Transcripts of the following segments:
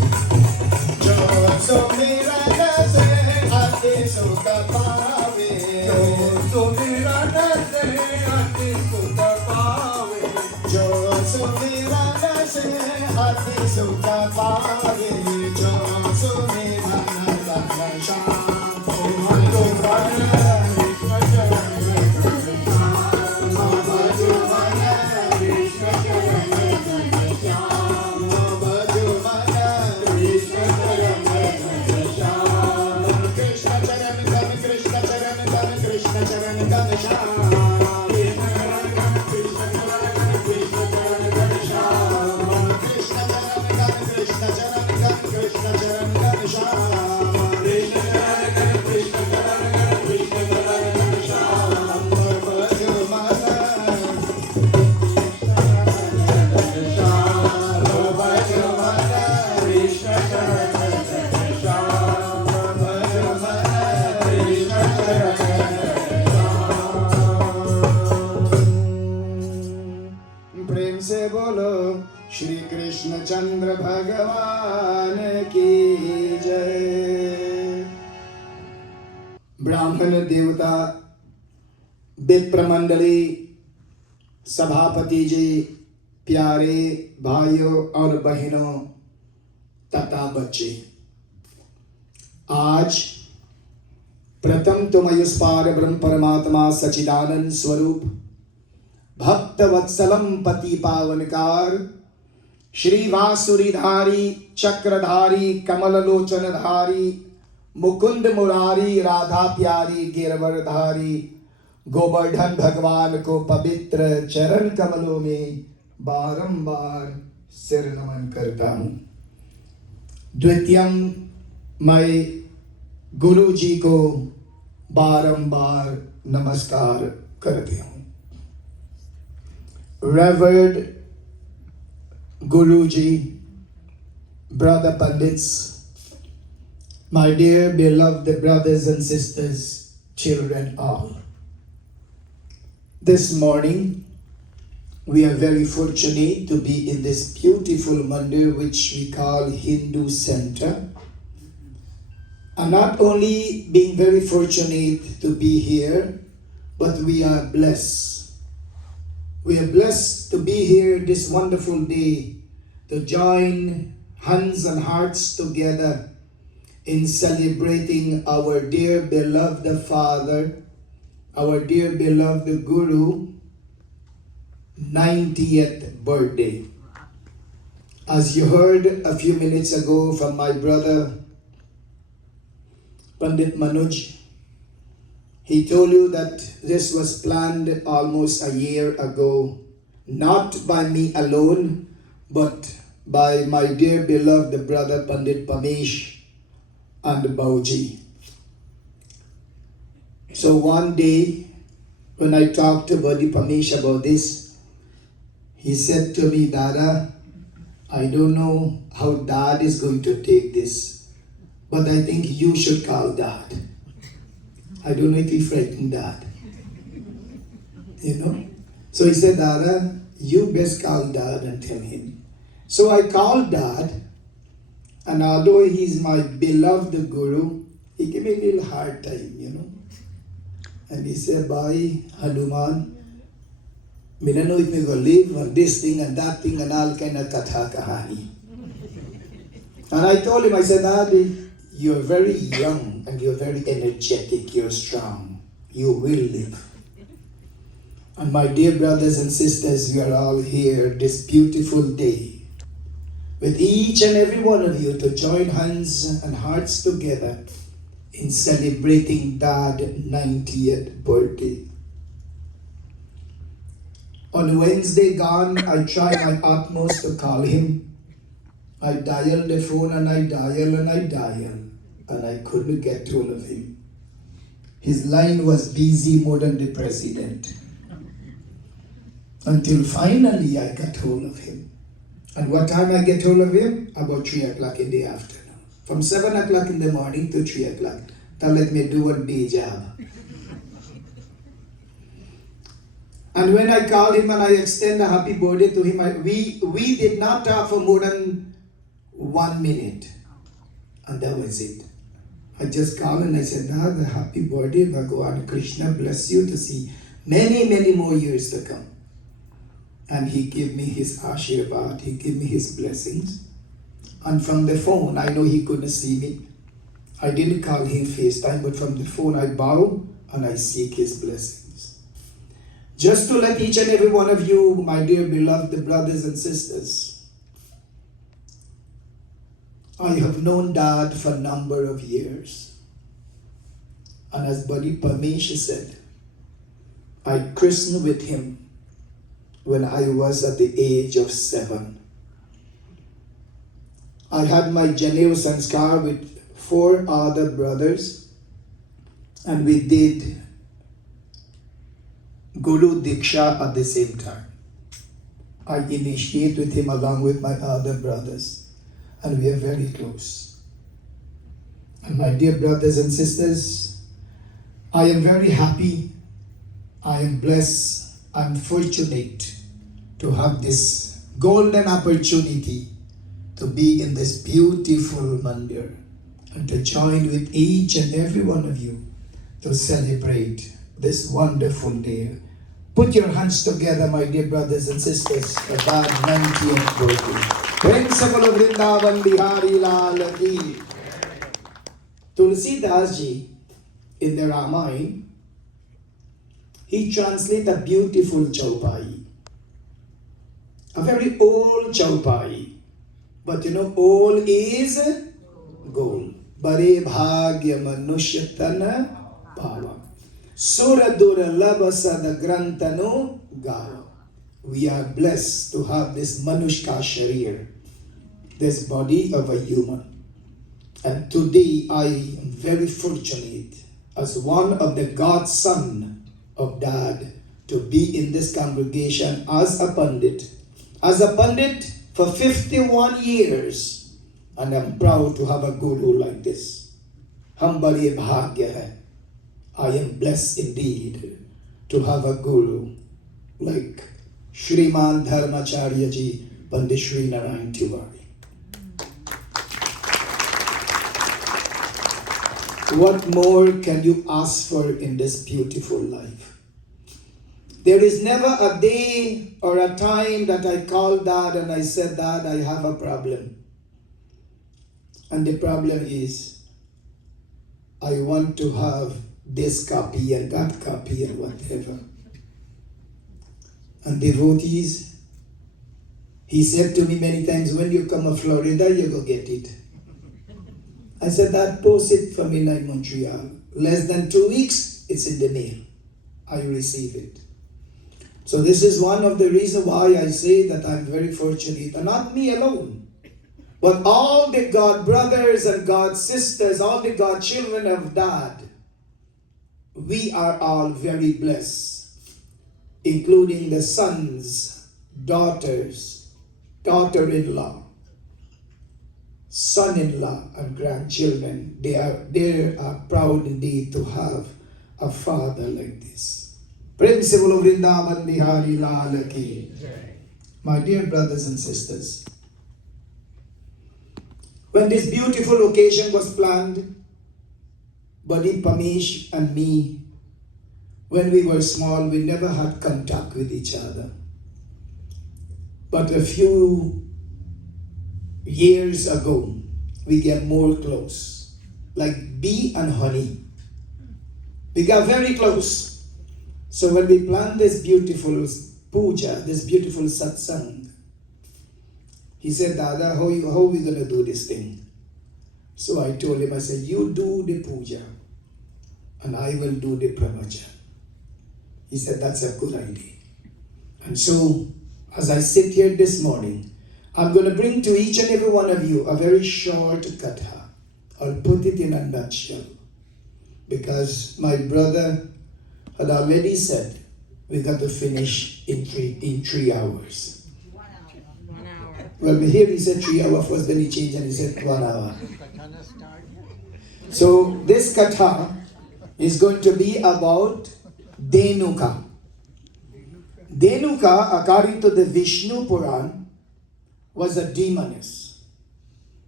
जो सुमिरन से अति सुख पावे, जो सुमिरन से अति सुख पावे, जो सुमिरन से अति सुख पावे, जो सुमिरन तन श्याम मधुबन कृष्ण चरण घनश्याम, मधुबन कृष्ण चरण घनश्याम, मधुबन कृष्ण चरण घनश्याम, कृष्ण चरण घन, कृष्ण चरण घन, कृष्ण चरण घन श्याम, कृष्ण चरण घन, कृष्ण चरण घन, कृष्ण चरण घनश्याम, कृष्ण चरण घन, कृष्ण चरण घन, कृष्ण चरण घन श्याम, कृष्ण चरण घन, कृष्ण चरण घन, कृष्ण चरण घनश्याम, मधुबन घनश्याम, मधुबन कृष्ण चरण घनश्याम, मधुबन कृष्ण चरण घनश्याम। प्रेम से बोलो श्री कृष्ण चंद्र भगवान की जय। ब्राह्मण देवता, विप्र मंडली, सभापति जी, प्यारे भाइयों और बहनों तथा बच्चे, आज प्रथम तुमयुष्पार ब्रह्म परमात्मा सचिदानंद स्वरूप भक्त वत्सलम पति पावनकार श्री वासुरीधारी चक्रधारी कमल लोचनधारी मुकुंद मुरारी राधा प्यारी गिरवरधारी गोवर्धन भगवान को पवित्र चरण कमलों में बारंबार सिर नमन करता हूँ। द्वितीयम, मैं गुरु जी को बारंबार नमस्कार करती हूँ। Revered Guruji, brother Pandits, my dear beloved brothers and sisters, children all. This morning, we are very fortunate to be in this beautiful mandir which we call Hindu Center. And not only being very fortunate to be here, but we are blessed. We are blessed to be here this wonderful day to join hands and hearts together in celebrating our dear beloved Father, our dear beloved Guru, 90th birthday. As you heard a few minutes ago from my brother Pandit Manoj, he told you that this was planned almost a year ago, not by me alone, but by my dear beloved brother Pandit Pamesh and Bauji. So one day, when I talked to Buddy Pamesh about this, he said to me, Dada, I don't know how Dad is going to take this, but I think you should call Dad. I don't know if he frightened Dad. You know? So he said, Dada, you best call Dad and tell him. So I called Dad, and although he's my beloved Guru, he gave me a little hard time, you know. And he said, Bhai, Hanuman, I don't know if we're going to live on this thing and that thing and all kind of katha kahani. And I told him, I said, Daddy, you're very young and you're very energetic, you're strong. You will live. And my dear brothers and sisters, we are all here this beautiful day with each and every one of you to join hands and hearts together in celebrating Dad's 90th birthday. On Wednesday gone, I tried my utmost to call him. I dialed the phone and I dialed and I couldn't get hold of him. His line was busy more than the president. Until finally I got hold of him. And what time I get hold of him? About 3 o'clock in the afternoon. From 7 o'clock in the morning to 3 o'clock. That let me do one big job. And when I called him and I extended a happy birthday to him, we did not talk for more than 1 minute. And that was it. I just called and I said, Dad, happy birthday, Bhagavan Krishna bless you to see many, many more years to come. And he gave me his ashirvad, he gave me his blessings. And from the phone, I know he couldn't see me. I didn't call him FaceTime, but from the phone I bow and I seek his blessings. Just to let each and every one of you, my dear beloved brothers and sisters, I have known Dad for a number of years. And as Buddy Parmesha said, I christened with him when I was at the age of 7. I had my Janeo Sanskar with 4 other brothers, and we did Guru Diksha at the same time. I initiate with him along with my other brothers, and we are very close. And my dear brothers and sisters, I am very happy, I am blessed, I am fortunate to have this golden opportunity to be in this beautiful mandir and to join with each and every one of you to celebrate this wonderful day. Put your hands together, my dear brothers and sisters, for God's 90th birthday. Principal of Vrindavan Bihari Lal Ki. Tulsidas ji, in the Ramayana, he translates a beautiful chaupai. A very old chaupai. But you know, old is gold. Bare bhagya manushya tana pava. Sura dura labasada grantano gava. We are blessed to have this manushka sharir, this body of a human. And today I am very fortunate as one of the godson of Dad to be in this congregation as a pandit. As a pandit for 51 years. And I'm proud to have a guru like this. Hambari bhagya hai. I am blessed indeed to have a guru like Shriman Dharmacharya ji, Pandit Shri Narayan Tiwari. What more can you ask for in this beautiful life? There is never a day or a time that I called Dad and I said, Dad, I have a problem. And the problem is, I want to have this copy and that copy and whatever. And devotees, he said to me many times, when you come to Florida, you go get it. I said, Dad, post it for me in Montreal. Less than 2 weeks, it's in the mail. I receive it. So this is one of the reasons why I say that I'm very fortunate, and not me alone, but all the God brothers and God sisters, all the God children of Dad, we are all very blessed, including the sons, daughters, daughter-in-law, son-in-law, and grandchildren. They are proud indeed to have a father like this. Principal of Vrindavan Bihari Lal Ki. My dear brothers and sisters, when this beautiful occasion was planned, Buddy Pamesh and me, when we were small, we never had contact with each other. But a few years ago, we get more close, like bee and honey. We got very close. So when we planned this beautiful puja, this beautiful satsang, he said, Dada, how are we going to do this thing? So I told him, I said, you do the puja and I will do the pravachan. He said, that's a good idea. And so, as I sit here this morning, I'm going to bring to each and every one of you a very short katha. I'll put it in a nutshell. Because my brother had already said, we got to finish in 3 hours. 1 hour. Well, here he said 3 hours first, then he changed and he said 1 hour. So this katha is going to be about Dhenuka. Dhenuka, according to the Vishnu Puran, was a demoness.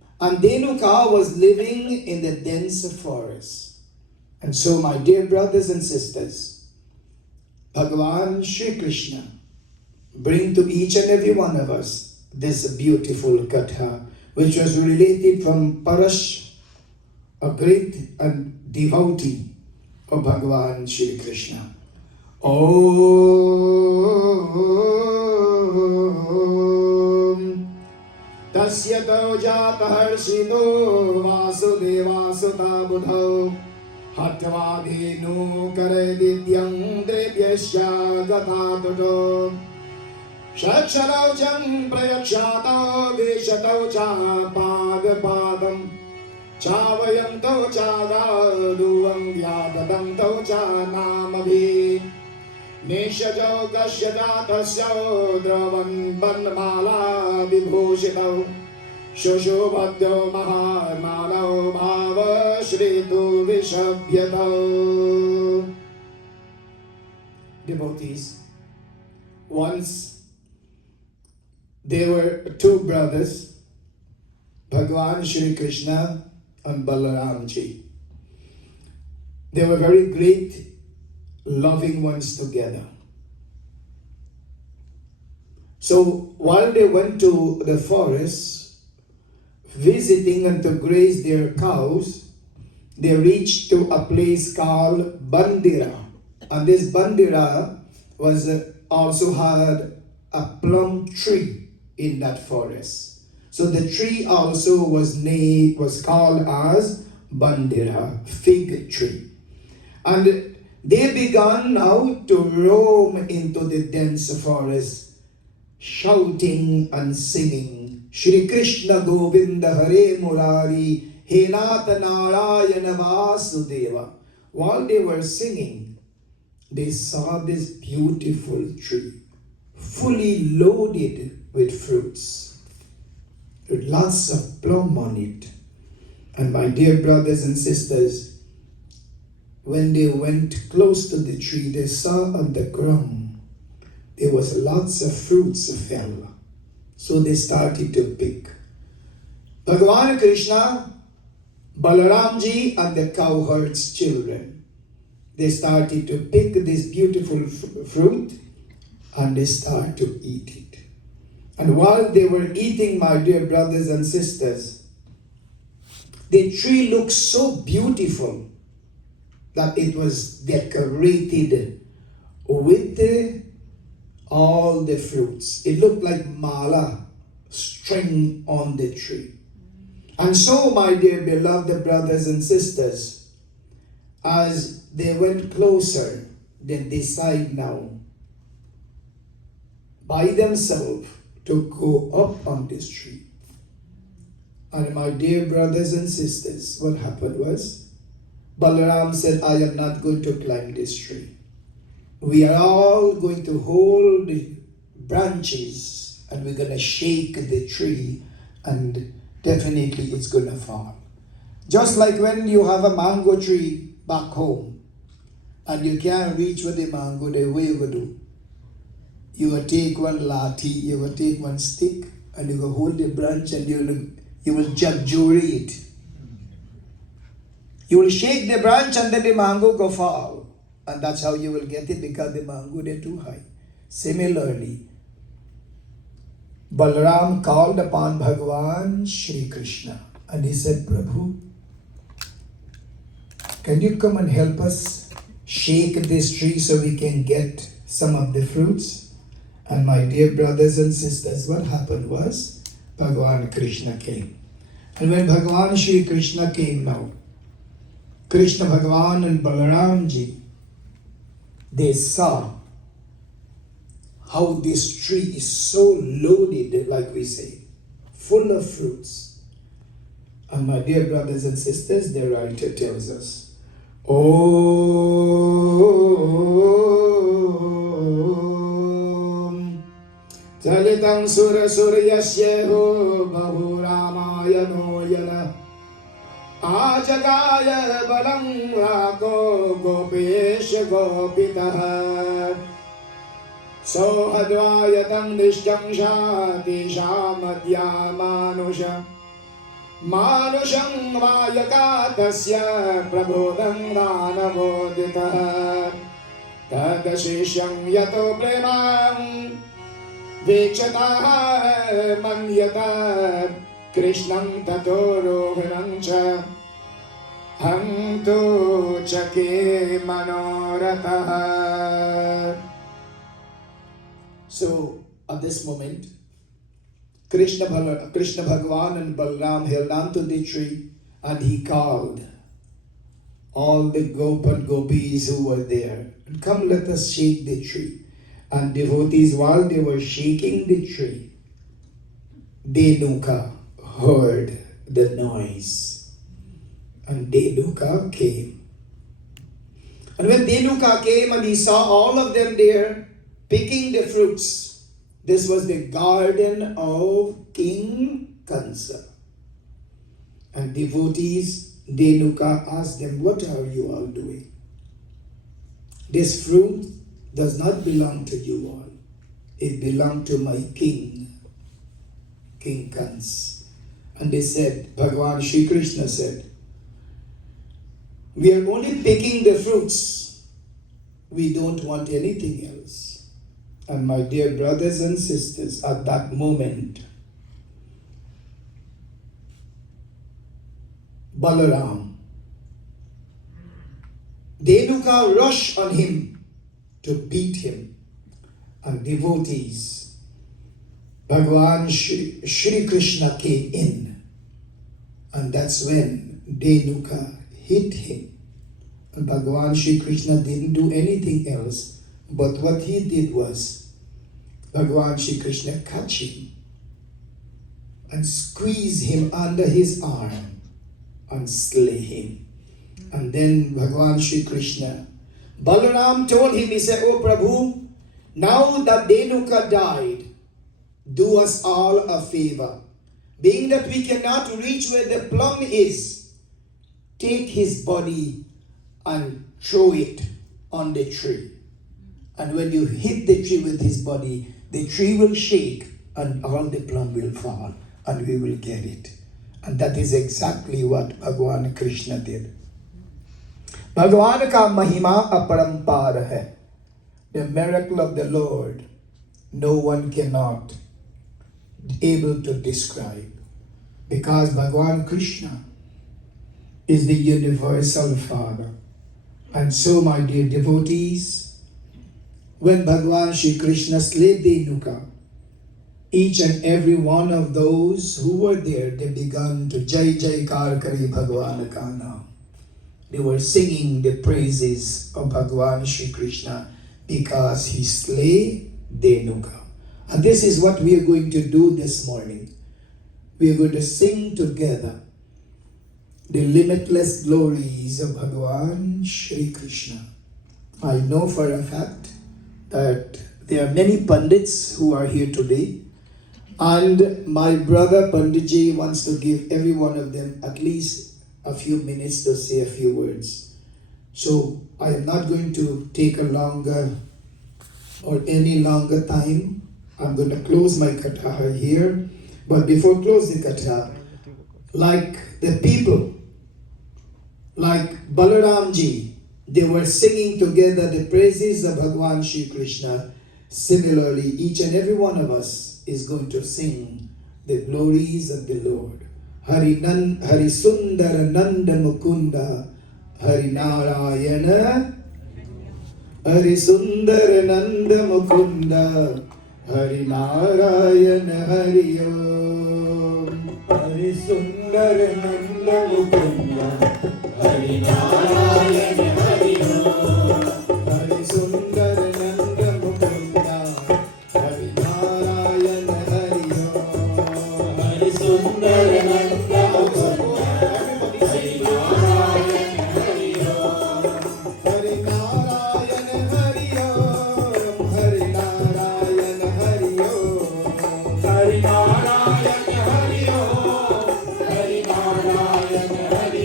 And Dhenuka was living in the dense forest. And so, my dear brothers and sisters, Bhagavan Shri Krishna bring to each and every one of us this beautiful katha, which was related from Parash, a great and devotee of Bhagavan Shri Krishna. Om Tasya tau jata harshito vasudeva sutta buddhau hatva dhenu kare dityam drevyasya gata tuto Shakshadau jam prayakshata vishatau cha padam Chavayam tau cha gaduvam vyadatam tau cha namabhi Nishajau kashyadatasya dravan bandmala vibhushitau Shushubhadyo maharmanau bhava shritu vishabhyatau. Devotees, once there were two brothers, Bhagavan Shri Krishna and Balaramji. They were very great, loving ones together. So while they went to the forest, visiting and to graze their cows, they reached to a place called Bandira. And this Bandira was also had a plum tree in that forest. So the tree also was called as Bandira, fig tree. And they began now to roam into the dense forest, shouting and singing, Shri Krishna Govinda Hare Murari, He Natha Narayana Vasudeva. While they were singing, they saw this beautiful tree, fully loaded with fruits, with lots of plum on it. And my dear brothers and sisters, when they went close to the tree, they saw on the ground there was lots of fruits fell. So they started to pick. Bhagavan Krishna, Balaramji and the cowherd's children, they started to pick this beautiful fruit and they started to eat it. And while they were eating, my dear brothers and sisters, the tree looked so beautiful that it was decorated with all the fruits. It looked like mala, string on the tree. And so, my dear beloved brothers and sisters, as they went closer, they decide now by themselves to go up on this tree. And my dear brothers and sisters, what happened was, Balaram said, I am not going to climb this tree. We are all going to hold the branches and we're going to shake the tree and definitely it's going to fall. Just like when you have a mango tree back home and you can't reach with the mango, the way you will do. You will take one lathi, you will take one stick and you will hold the branch and you will jabjuri it. You will shake the branch and then the mango go fall. And that's how you will get it because the mango they're too high. Similarly, Balaram called upon Bhagavan Shri Krishna and he said, Prabhu, can you come and help us shake this tree so we can get some of the fruits? And my dear brothers and sisters, what happened was Bhagavan Krishna came. And when Bhagavan Shri Krishna came now, Krishna Bhagavan and Balaramji, they saw how this tree is so loaded, like we say, full of fruits. And my dear brothers and sisters, the writer tells us, Om Chalitam Sura Suryasyeho Bahu Ramayano Yana Ajagaya Balam Rako Gopesh Gopitaha Sohadvayatam Nishjam Shati Shamadya Manusha Manushang Mayaka Tasya Prabodham Danavoditah Tadashishyam Yato Premam Vichataha Manyata Krishnam Tatorohanancha Hantu Chake Manoratah. So at this moment, Krishna Bhagavan and Balaram held on to the tree and he called all the Gop and Gopis who were there. Come, let us shake the tree. And devotees, while they were shaking the tree, Denuka heard the noise. And Denuka came. And when Denuka came and he saw all of them there picking the fruits, this was the garden of King Kansa. And devotees, Denuka asked them, what are you all doing? This fruit does not belong to you all. It belonged to my king, King Kans. And they said, Bhagavan Shri Krishna said, we are only picking the fruits. We don't want anything else. And my dear brothers and sisters, at that moment, Balaram, Denuka rushed on him to beat him. And devotees, Bhagavan Shri Krishna came in. And that's when Denuka hit him. And Bhagavan Shri Krishna didn't do anything else. But what he did was, Bhagavan Shri Krishna catch him and squeeze him under his arm and slay him. And then Bhagavan Shri Krishna, Balaram told him, he said, oh Prabhu, now that Denuka died, do us all a favor. Being that we cannot reach where the plum is, take his body and throw it on the tree. And when you hit the tree with his body, the tree will shake and all the plum will fall and we will get it. And that is exactly what Bhagavan Krishna did. Bhagavan ka mahima aparampara hai. The miracle of the Lord, no one cannot able to describe. Because Bhagavan Krishna is the universal Father. And so, my dear devotees, when Bhagavan Shri Krishna slayed Denuka, each and every one of those who were there, they began to Jai Jaikar Kari Bhagavan Ka Naam. They were singing the praises of Bhagavan Shri Krishna because he slay Denuka. And this is what we are going to do this morning. We are going to sing together the limitless glories of Bhagavan Shri Krishna. I know for a fact that there are many Pandits who are here today, and my brother Panditji wants to give every one of them at least a few minutes to say a few words. So I am not going to take a longer or any longer time. I'm going to close my katha here. But before close the katha, like the people, like Balaramji, they were singing together the praises of Bhagavan Shri Krishna. Similarly, each and every one of us is going to sing the glories of the Lord. Hari Sundara Nanda Mukunda Hari Narayana Hari Sundara Nanda Mukunda Hari Narayana Hari Om Hari Sundara Nanda Mukunda Hari Narayana Hari Om Hari Sundara Nanda Mukunda Hari Narayana Hari Om Hari Sundara Nanda Hari Narayana Hari Om Hari Narayana Hari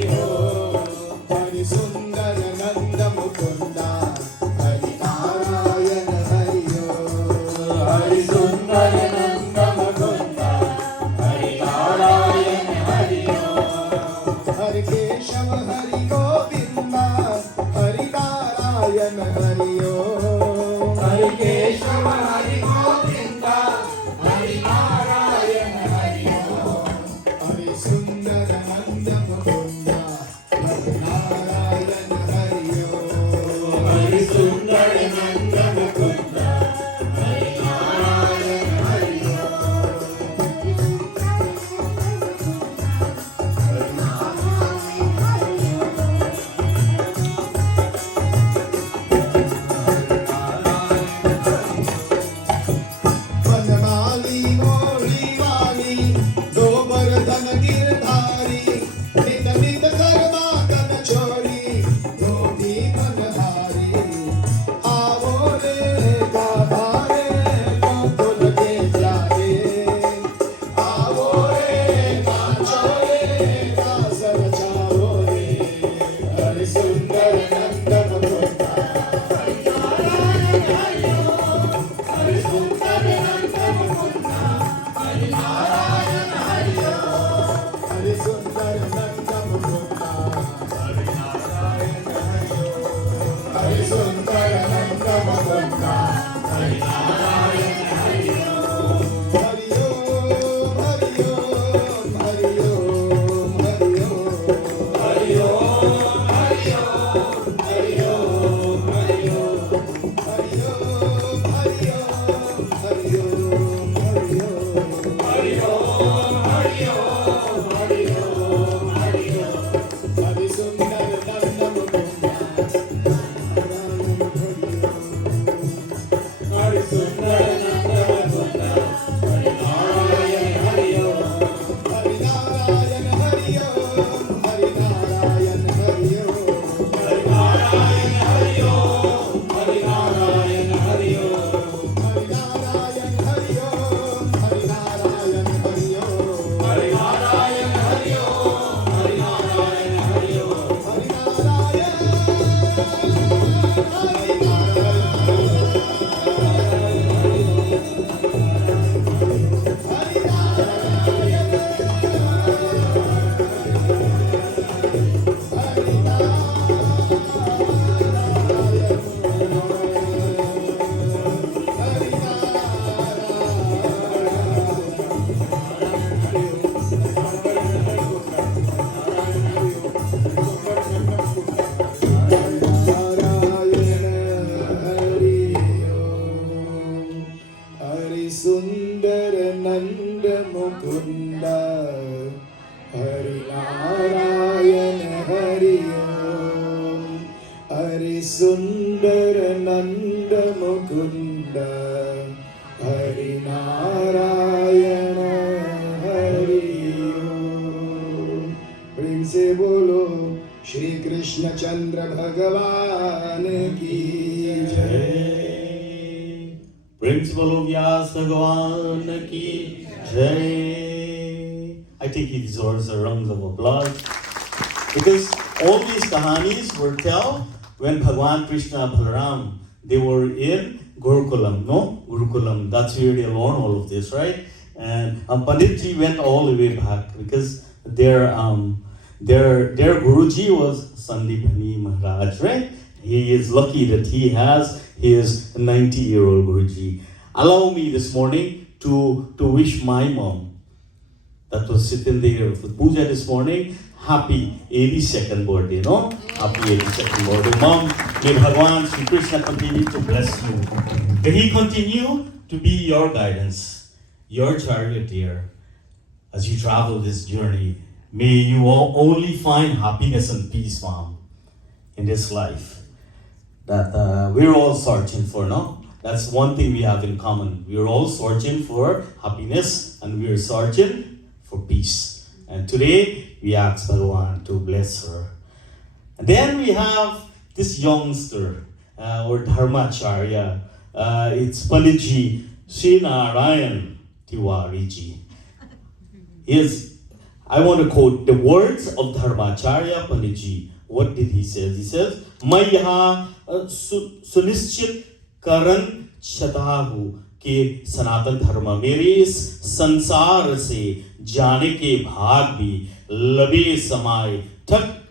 Keshav Hari Govind Hari Narayan Hari Om Hari Keshav Hari Govind Hari Narayan Hari Om Hari सुंदर नंद मुकुंद हरि नारायण हरि ओम हरि सुंदर नंद मुकुंद हरि नारायण हरि बनमाली मोरी वाली दो बरदन गिरधारी नित नित कर्मा कन छोरी दो भी बनहारी आवो रे गाभारे गोकुल के प्यारे आवो रे नाचो रे रास रचाओ रे हरि सुंदर नंद मुकुंद हरि नारायण हरि ओम हरि सुंदर नंद मुकुंद हरि नारायण हरि ओम हरि सुंदर नंद मुकुंद हरि नारायण हरि ओम हरि सुंदर नंद मुकुंद हरि नारायण हरि ओम हरि ओम हरि ओम हरि ओम हरि ओम हरि ओम हरि ओम हरि ओम हरि ओम हरि ओम हरि ओम हरि ओम हरि ओम हरि ओम हरि ओम हरि ओम हरि ओम हरि सुंदर नंद मुकुंद हरि सुंदर नंद मुकुंद हरि नारायण हरि ओम हरि नारायण हरि ओम हरि नारायण हरि ओम हरि नारायण हरि ओम हरि नारायण हरि ओम हरि नारायण हरि ओम हरि नारायण हरि ओम हरि नारायण हरि ओम हरि नारायण हरि ओम हरि हरि सुंदर नंद मुकुंद हरि नारायण हरि ओम हरि सुंदर नंद मुकुंद हरि नारायण हरि ओम प्रेम से बोलो श्री कृष्ण चंद्र भगवान की जय Principal of Vyas Bhagavan ki Jai. I think he deserves a round of applause because all these kahanis were told when Bhagwan Krishna and Balaram they were in Gurukulam. No, Gurukulam. That's where they learned all of this, right? And Panditji went all the way back because their Guruji was Sandipani Maharaj, right? He is lucky that he has his 90-year-old Guruji. Allow me this morning to wish my mom that was sitting there for puja this morning, happy 82nd birthday, no? Happy 82nd birthday. Mom, may Bhagwan Shri Krishna continue to bless you. May he continue to be your guidance, your charioteer as you travel this journey. May you all only find happiness and peace, Mom, in this life that we're all searching for, no? That's one thing we have in common. We're all searching for happiness and we're searching for peace. And today, we ask Bhagavan to bless her. And then we have this youngster, or Dharmacharya. It's Panditji Shri Narayan Tiwari ji. I want to quote the words of Dharmacharya Panditji. What did he say? He says, मैं यहाँ सुनिश्चित करण चाहता हूँ कि सनातन धर्म मेरे इस संसार से जाने के भाग भी लबे समाये थक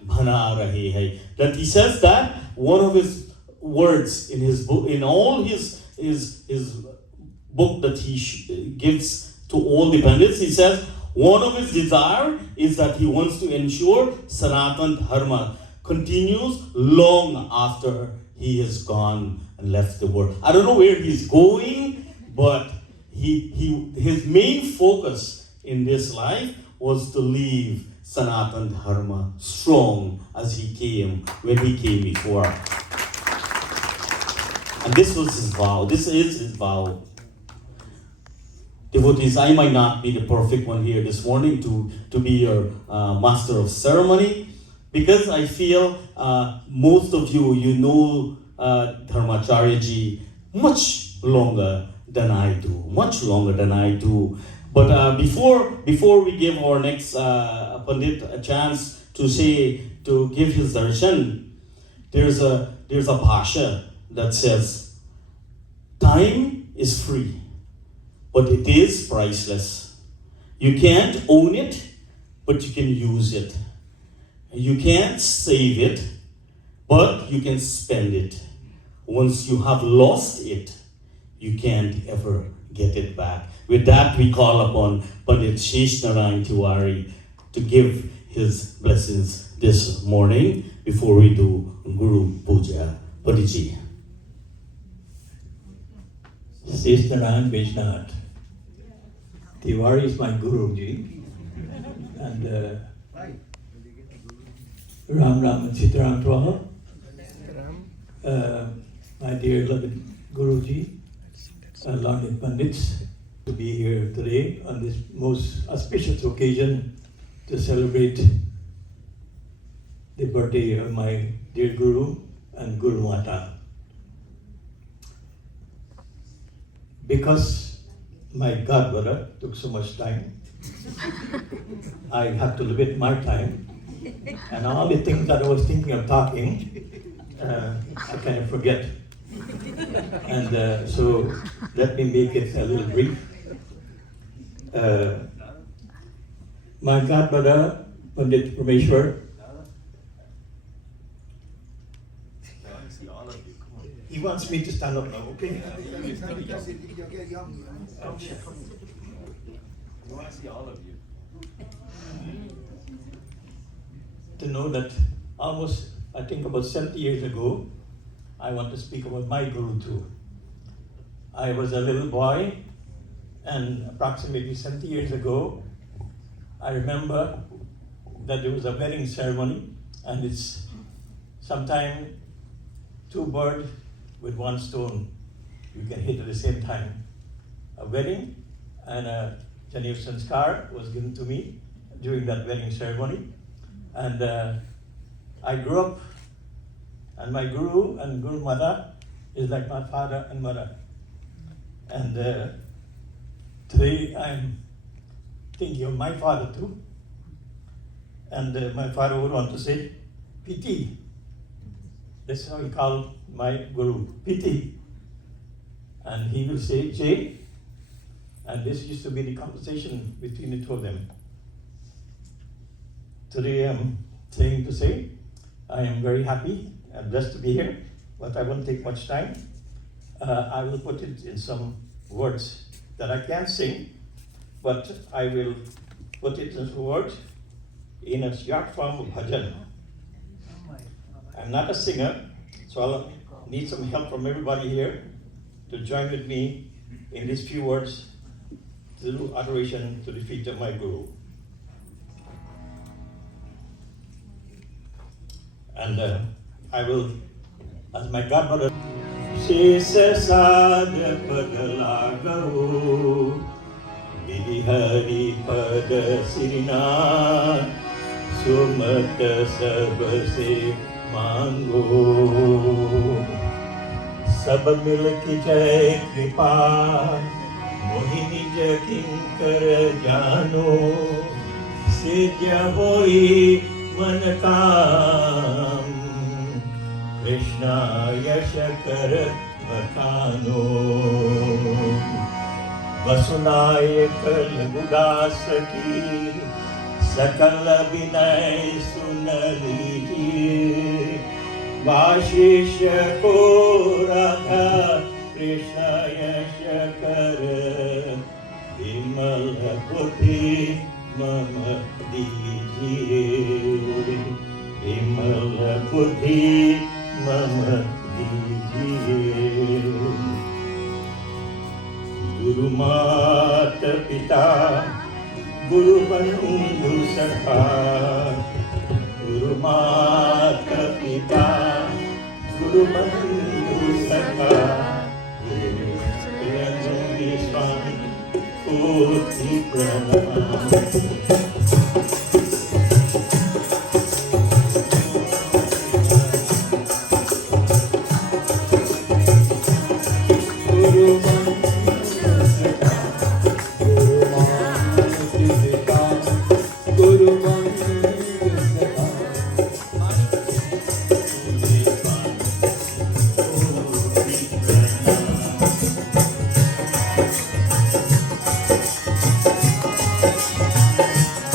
bhana rahe hai. That he says that one of his words in his book, in all his book that he gives to all dependents, he says one of his desire is that he wants to ensure Sanatan Dharma continues long after he is gone and left the world. I don't know where he's going, but his main focus in this life was to leave Sanatan Dharma strong as he came when he came before. And this was his vow. This is his vow. Devotees, I might not be the perfect one here this morning to be your master of ceremony, because I feel most of you know Dharmacharya ji much longer than I do. But before we give our next Pandit a chance to give his darshan, there's a bhasha that says, time is free, but it is priceless. You can't own it, but you can use it. You can't save it, but you can spend it. Once you have lost it, you can't ever get it back. With that, we call upon Pandit Shri Narayan Tiwari to give his blessings this morning before we do Guru Puja. Panditji. Shri Narayan Vaishnav. Tiwari is my Guruji. And Ram Ram and Sitaram to all. My dear beloved Guruji, learned Pandits, to be here today on this most auspicious occasion to celebrate the birthday of my dear Guru and Guru Mata. Because my godbrother took so much time, I have to limit my time, and all the things that I was thinking of talking, I kind of forget. And so let me make it a little brief. My godbrother, Pandit Rameshwar, he wants me to stand up now, okay? To know that almost, I think about 70 years ago, I want to speak about my Guru too. I was a little boy, and approximately 70 years ago, I remember that there was a wedding ceremony, and it's sometime two birds with one stone you can hit at the same time. A wedding and a Janev Sanskar was given to me during that wedding ceremony. And I grew up, and my Guru and Guru Mother is like my father and mother. And today I'm thinking of my father too. And my father would want to say, Piti. That's how he called my Guru, Piti. And he will say, Jay. And this used to be the conversation between the two of them. Today I'm saying to say, I am very happy and blessed to be here, but I won't take much time. I will put it in some words that I can't sing, but I will put it in words in a short form of bhajan. I'm not a singer, so I'll need some help from everybody here to join with me in these few words to do adoration to the feet of my Guru. And I will, as my godmother, Shesha Sadha Padalagaho Vidhi Hari Pada Sirina Sumata Sabase Mango Sab Mil Ki Jai Kripa Mohini Kinkar Jano Sidya Hoi Manakam Krishna Yashakar Vakano Vasunayakal Budasaki Sakala Vinay Sunali आशीष को राधा कृष्ण यश कर विमल बुद्धि मम दीजिए विमल बुद्धि मम दीजिए गुरु मात पिता गुरु बंधु सखा गुरु मात पिता गुरु बंधु सखा गुरु स्वामी कोटि प्रणाम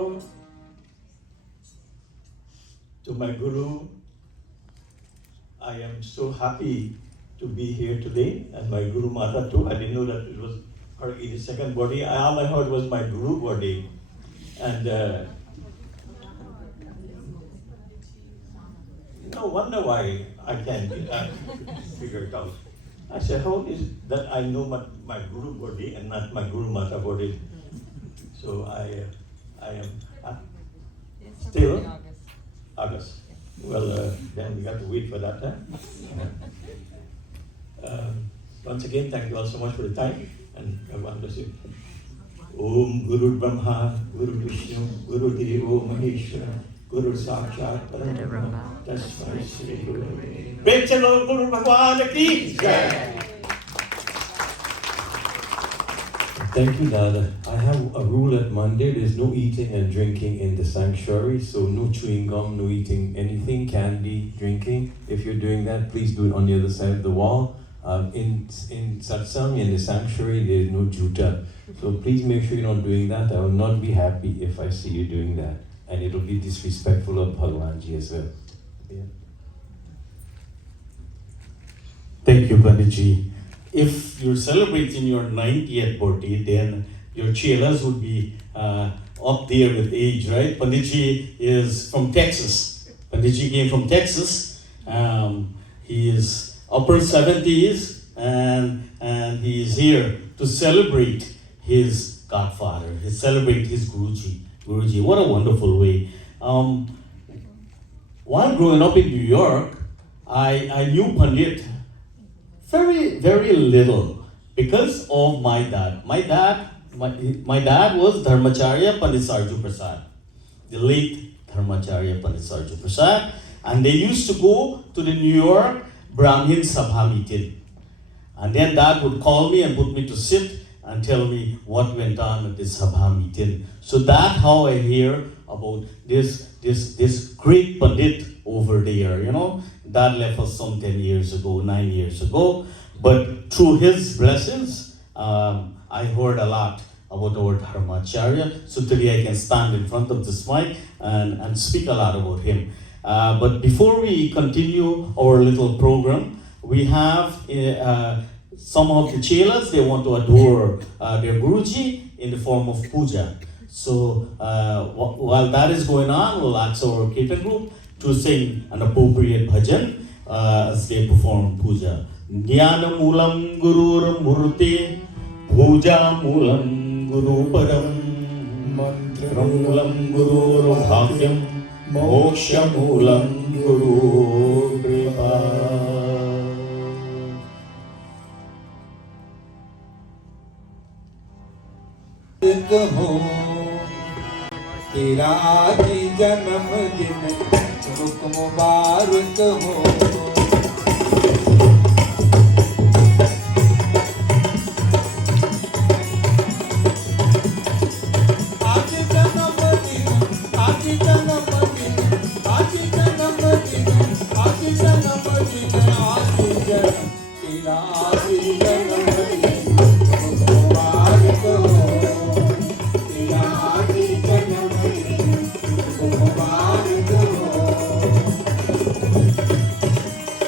also to my Guru. I am so happy to be here today, and my Guru Mata too. I didn't know that it was her 82nd birthday. All I heard was my Guru birthday. And no wonder why I can't figure it out. I said, how is it that I know my Guru birthday and not my Guru Mata birthday? So I am still August. Well, then we got to wait for that. Once again, thank you all so much for the time, and God bless you. Om Guru Brahma, Guru Vishnu, Guru Devo Maheshwara, Guru Sakshat Parabrahma, Tasmai Shri Guru. Prem se bolo Guru Bhagwan ki Jai. Thank you, Dada. I have a rule at Monday. There's no eating and drinking in the sanctuary. So no chewing gum, no eating anything, candy, drinking. If you're doing that, please do it on the other side of the wall. In satsang, in the sanctuary, there's no juta. So please make sure you're not doing that. I will not be happy if I see you doing that. And it'll be disrespectful of Bhagwanji as well. Yeah. Thank you, Panditji. If you're celebrating your 90th birthday, then your chelas would be up there with age, right? Panditji is from Texas. Panditji came from Texas. He is upper 70s, and he is here to celebrate his godfather, celebrate his Guruji. Guruji, what a wonderful way. While growing up in New York, I knew Pandit very, very little because of my dad. My dad was Dharmacharya Pandit Sarju Prasad, the late Dharmacharya Pandit Sarju Prasad, and they used to go to the New York Brahmin Sabha meeting. And then Dad would call me and put me to sit and tell me what went on at this Sabha meeting. So that's how I hear about this great Pandit over there, you know. Dad left us some 9 years ago. But through his blessings, I heard a lot about our Dharmacharya. So today I can stand in front of this mic and speak a lot about him. But before we continue our little program, we have some of the chelas. They want to adore their Guruji in the form of puja. So while that is going on, we'll ask our Kirtan group to sing an appropriate bhajan as they perform puja. Jnana Moolam Gurur Murti, Puja Moolam Guru Padam, Mantra Moolam Gurur Bhagyam, Moksha Moolam Guru Kripa. तेरा ही जन्मदिन रुक मुबारक हो आज जन्मदिन आज जन्मदिन आज जन्मदिन आज जन्मदिन आज जन्म तेरा ही जन्मदिन रुक मुबारक हो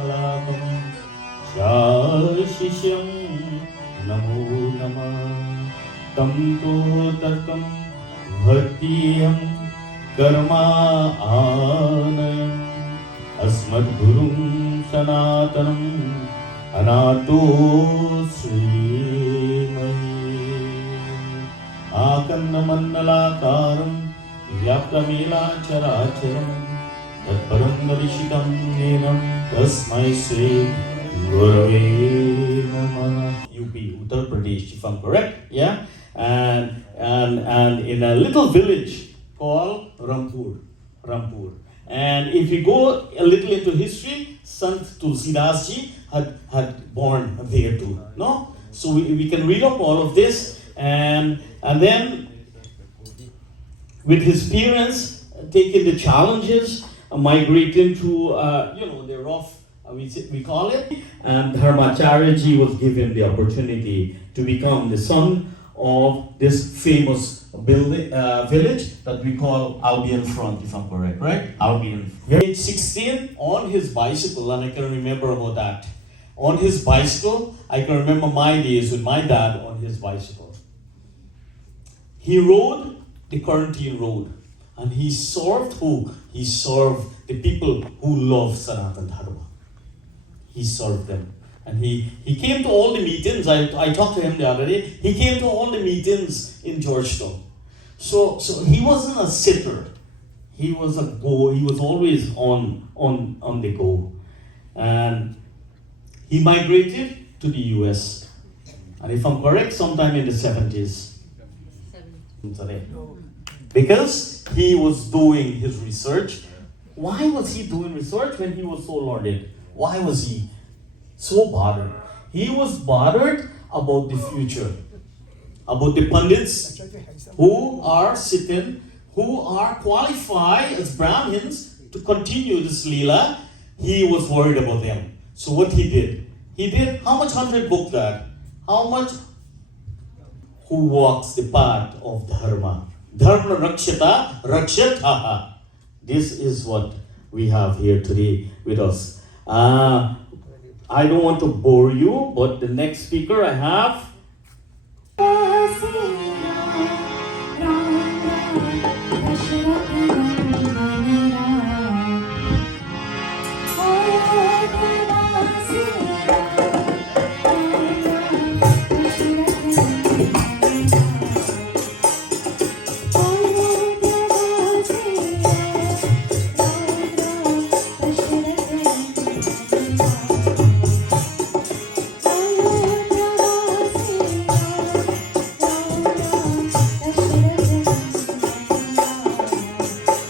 Akandamandalakam Shashisham Namo Namah Tam To Tatam Bhaktiyam Karma Anayam Asmad Gurum Sanatanam Anato Srimai Akandamandalakaram Vyaptamela Characharam Tatparam Darishikam Nenam Tasmai Sri Gurave Namah. UP, Uttar Pradesh, if I'm correct, yeah? And in a little village called Rampur. And if you go a little into history, Sant Tulsidas ji had born there too, no? So we can read up all of this, and then with his parents taking the challenges, migrating to the rough, we call it, and Dharmacharya ji was given the opportunity to become the son of this famous village that we call Albion Front, if I'm correct, right? Albion. Age 16, on his bicycle, and I can remember about that. On his bicycle, I can remember my days with my dad on his bicycle. He rode the Quarantine Road, and he served who? He served the people who love Sanatana Dharma. He served them. And he came to all the meetings. I talked to him the other day. He came to all the meetings in Georgetown. So he wasn't a sitter. He was a go. He was always on the go. And he migrated to the US. And if I'm correct, sometime in the 70s. Because he was doing his research. Why was he doing research when he was so learned? Why was he so bothered? He was bothered about the future, about the pundits who are sitting, who are qualified as Brahmins to continue this Leela. He was worried about them. So what he did, how much 100 book that? How much? Who walks the path of Dharma? Dharma Rakshata Rakshataha. This is what we have here today with us. I don't want to bore you, but the next speaker I have.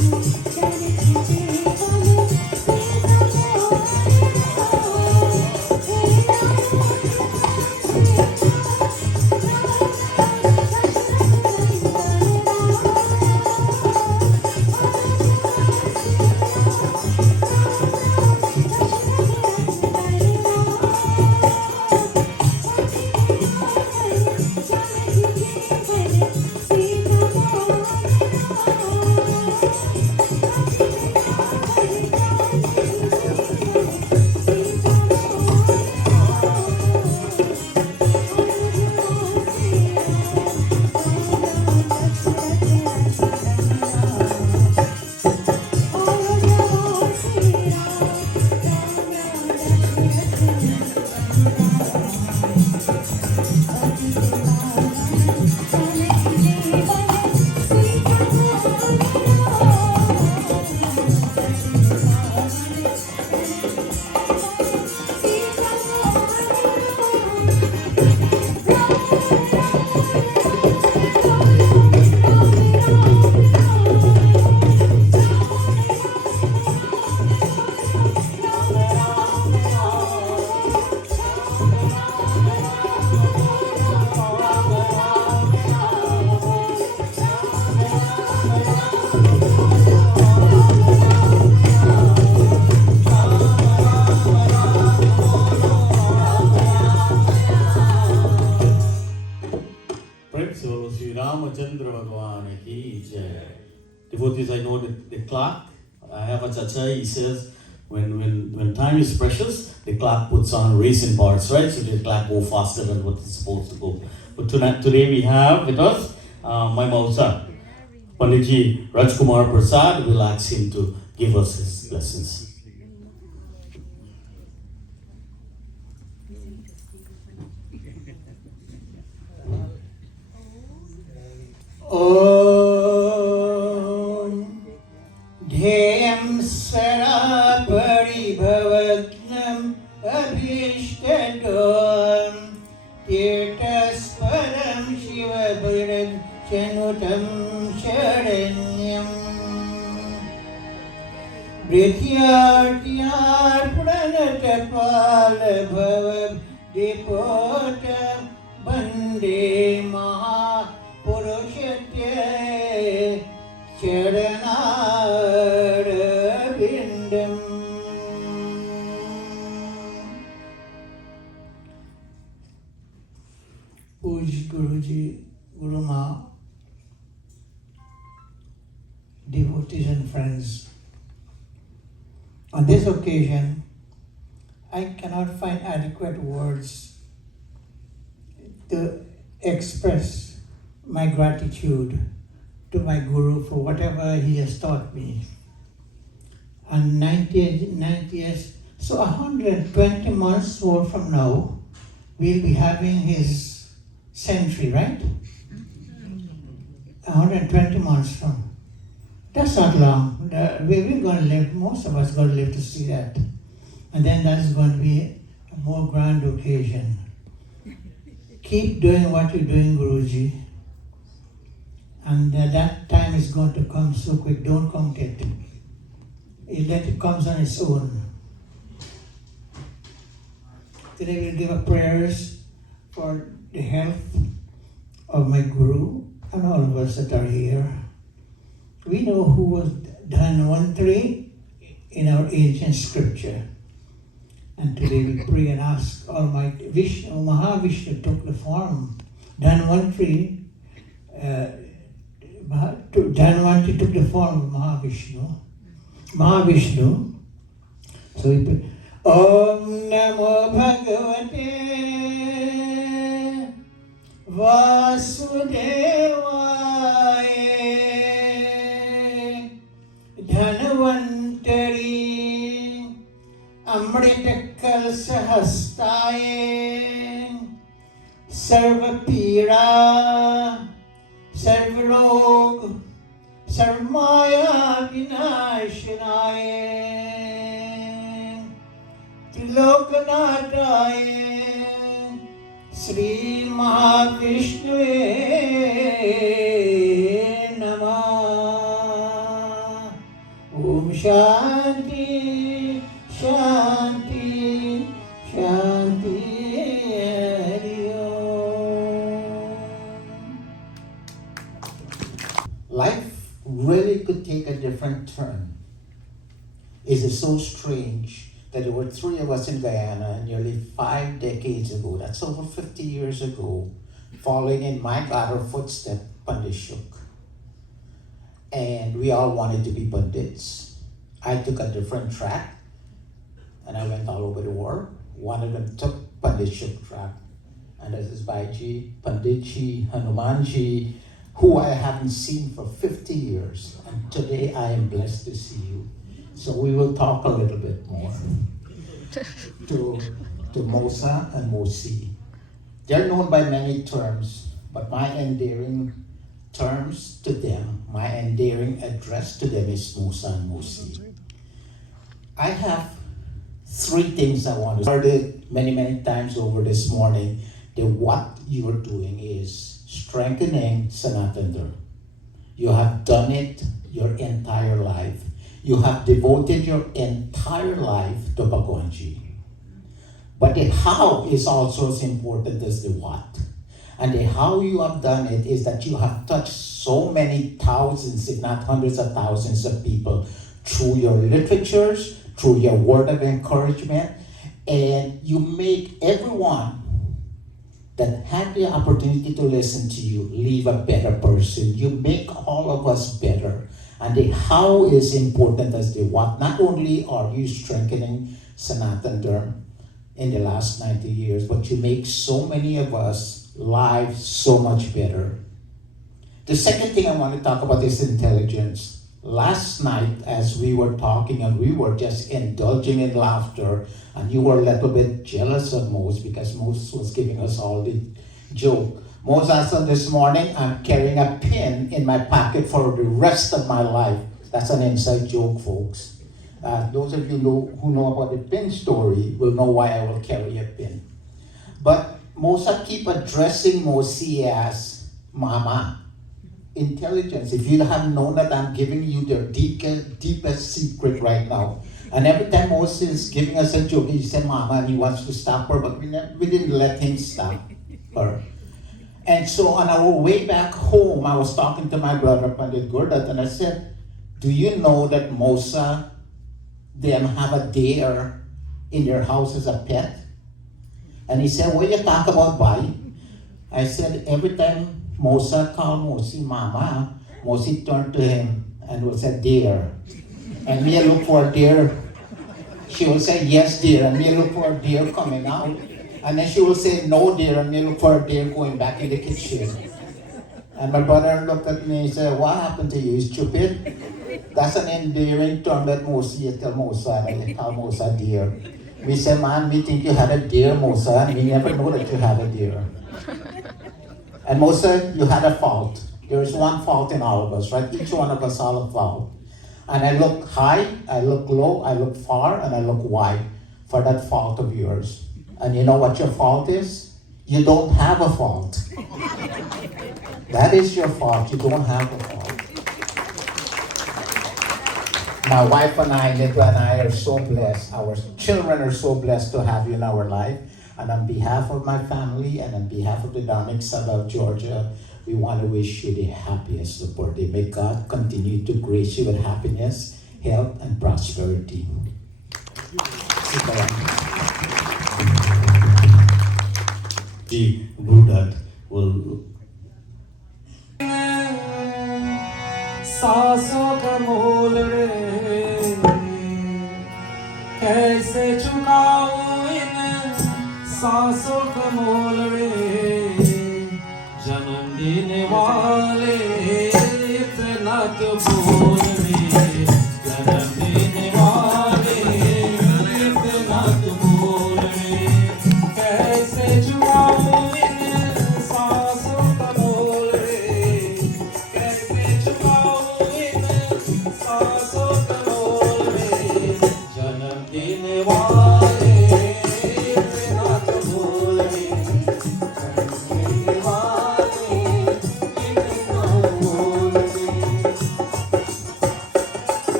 Prem se bolo Shri Ramachandra Bhagwan ki jai. Devotees, I know that the clock, I have a chacha, he says, when time is precious, the clock puts on racing parts, right? So the clock go faster than what it's supposed to go. But today we have with us my Mausa, Panditji Rajkumar Prasad. We'll ask him to give us his blessings. Om Dhyam Sara Paribhavatnam Abhishtadam Tirtasparam Shiva Bharat Chanutam Sharanyam Brityartyar Pranatapala Bhava Dipotam Bande Maha Purushitya Charanarabindam. Puj Guruji, Guru Ma, devotees and friends. On this occasion, I cannot find adequate words to express my gratitude to my Guru for whatever he has taught me. And 90 years, so 120 months old from now, we'll be having his century, right? 120 months from. That's not long. We're going to live, most of us going to live to see that. And then that's going to be a more grand occasion. Keep doing what you're doing, Guruji. And that time is going to come so quick. Don't count it. Let it come on its own. Today we'll give up prayers for the health of my Guru and all of us that are here. We know who was Dharmacharya in our ancient scripture. And today we pray and ask Almighty Vishnu, Mahavishnu took the form. Dharmacharya took the form of Mahavishnu. So we pray, Om Namo Bhagavate Vasudevaya Dhanvantari Amrita Kalsahastaye Sarvapira Sarvarog Sarvamaya Vinashinaye Trilokanataye Shri Mahavishnuve Namah. Om Shanti Shanti Shanti Hari Om. Life really could take a different turn. Is it so strange that there were 3 of us in Guyana nearly 5 decades ago, that's over 50 years ago, following in my latter footstep, Pandit Shuk. And we all wanted to be Pandits. I took a different track, and I went all over the world. One of them took Pandit Shuk track. And this is Bhaiji, Panditji, Hanumanji, who I haven't seen for 50 years. And today I am blessed to see you. So we will talk a little bit more to Mosa and Mosi. They're known by many terms, but my endearing terms to them, my endearing address to them is Mosa and Mosi. I have three things I want to heard it many times over this morning, that what you are doing is strengthening Sanatana Dharma. You have done it your entire life. You have devoted your entire life to Bhagwanji. But the how is also as important as the what. And the how you have done it is that you have touched so many thousands, if not hundreds of thousands of people through your literatures, through your word of encouragement, and you make everyone that had the opportunity to listen to you leave a better person. You make all of us better. And the how is important as the what. Not only are you strengthening Sanatana Dharma in the last 90 years, but you make so many of us lives so much better. The second thing I want to talk about is intelligence. Last night, as we were talking and we were just indulging in laughter, and you were a little bit jealous of Mose because Mose was giving us all the joke. Mose asked him this morning, I'm carrying a pin in my pocket for the rest of my life. That's an inside joke, folks. Those of you who know about the pin story will know why I will carry a pin. But Mose keep addressing Mose as Mama. Intelligence. If you have known that I'm giving you the deepest secret right now. And every time Mose is giving us a joke, he said Mama, and he wants to stop her, but we didn't let him stop her. And so on our way back home, I was talking to my brother Pandit Gurdat, and I said, do you know that Mosa, them have a deer in their house as a pet? And he said, what you talk about, boy? I said, every time Mosa called Mosi Mama, Mosi turned to him and would say, dear. And me look for a deer. She will say, yes, dear. And me look for a deer coming out. And then she will say, no, dear. And me look for a deer going back in the kitchen. And my brother looked at me and said, what happened to you, stupid? That's an endearing term that Mosi tell Mosa, and I call Mosa dear. We say, man, we think you had a deer, Mosa, and we never know that you had a deer. And Mosa, you had a fault. There is one fault in all of us, right? Each one of us have a fault. And I look high, I look low, I look far, and I look wide for that fault of yours. And you know what your fault is? You don't have a fault. That is your fault. You don't have a fault. My wife and I, Nidra and I, are so blessed. Our children are so blessed to have you in our life. And on behalf of my family and on behalf of the Dharmic Sabha of Georgia, we want to wish you the happiest of birthday. May God continue to grace you with happiness, health, and prosperity. Ji Buddha will. सांसों का मोल रे कैसे चुकाऊं इन सांसों का मोल रे जन्म देने वाले इतना तो बोल रे जन्म देने वाले इतना तो बोल रे कैसे चुकाऊं इन सांसों का मोल रे कैसे चुकाऊं इन सांसों का मोल रे जन्म देने वाले इतना तो बोल रे जन्म देने वाले इतना बोल रे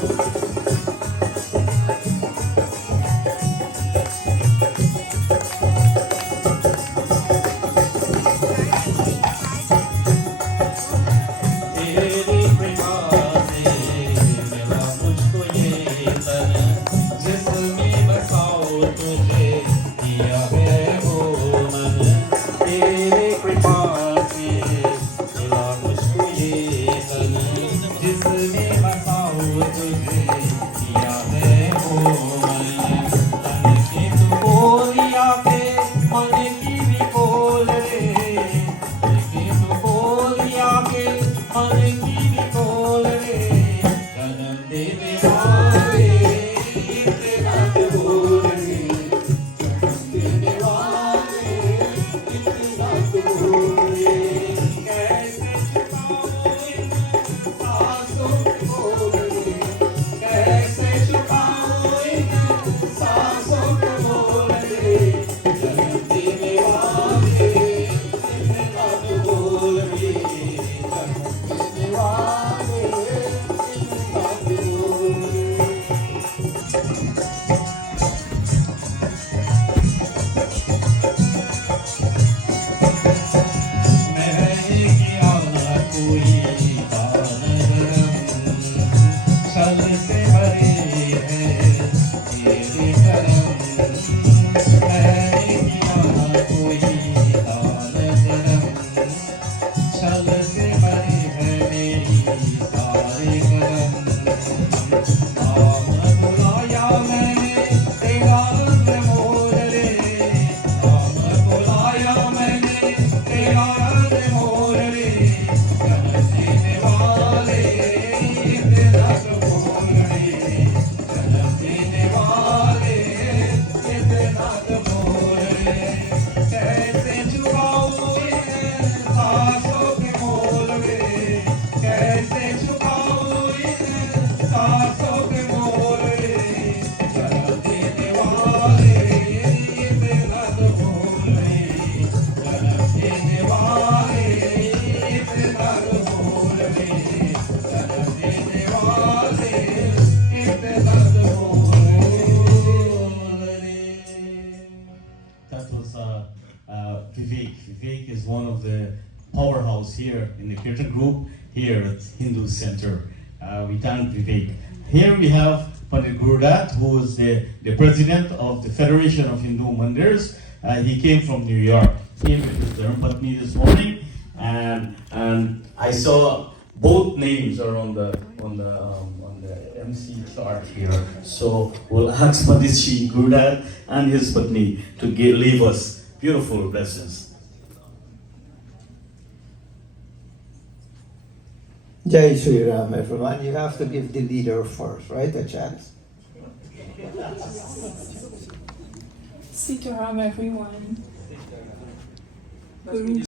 नाथ बोले कैसे चुकाऊं इन सांसों के मोल रे कैसे चुकाऊं इन सांसों के मोल रे जन्म देने वाले इसे नाथ बोले जन्म देने वाले इसे नाथ बोले जन्म देने वाले इसे नाथ बोले That was Vivek. Vivek is one of the powerhouse here in the Kirtan group here at Hindu Center. We thank Vivek. Here we have Pandit Gurudat, who is the president of the Federation of Hindu Mandirs. He came from New York. He came with his Dharmacharya this morning, and I saw both names are on the MC chart here. So we'll ask Pandit Shri Gurudat and his Patni to leave us beautiful blessings. Jai Shri Ram, everyone. You have to give the leader first, right? A chance. Sitaram, everyone. Guru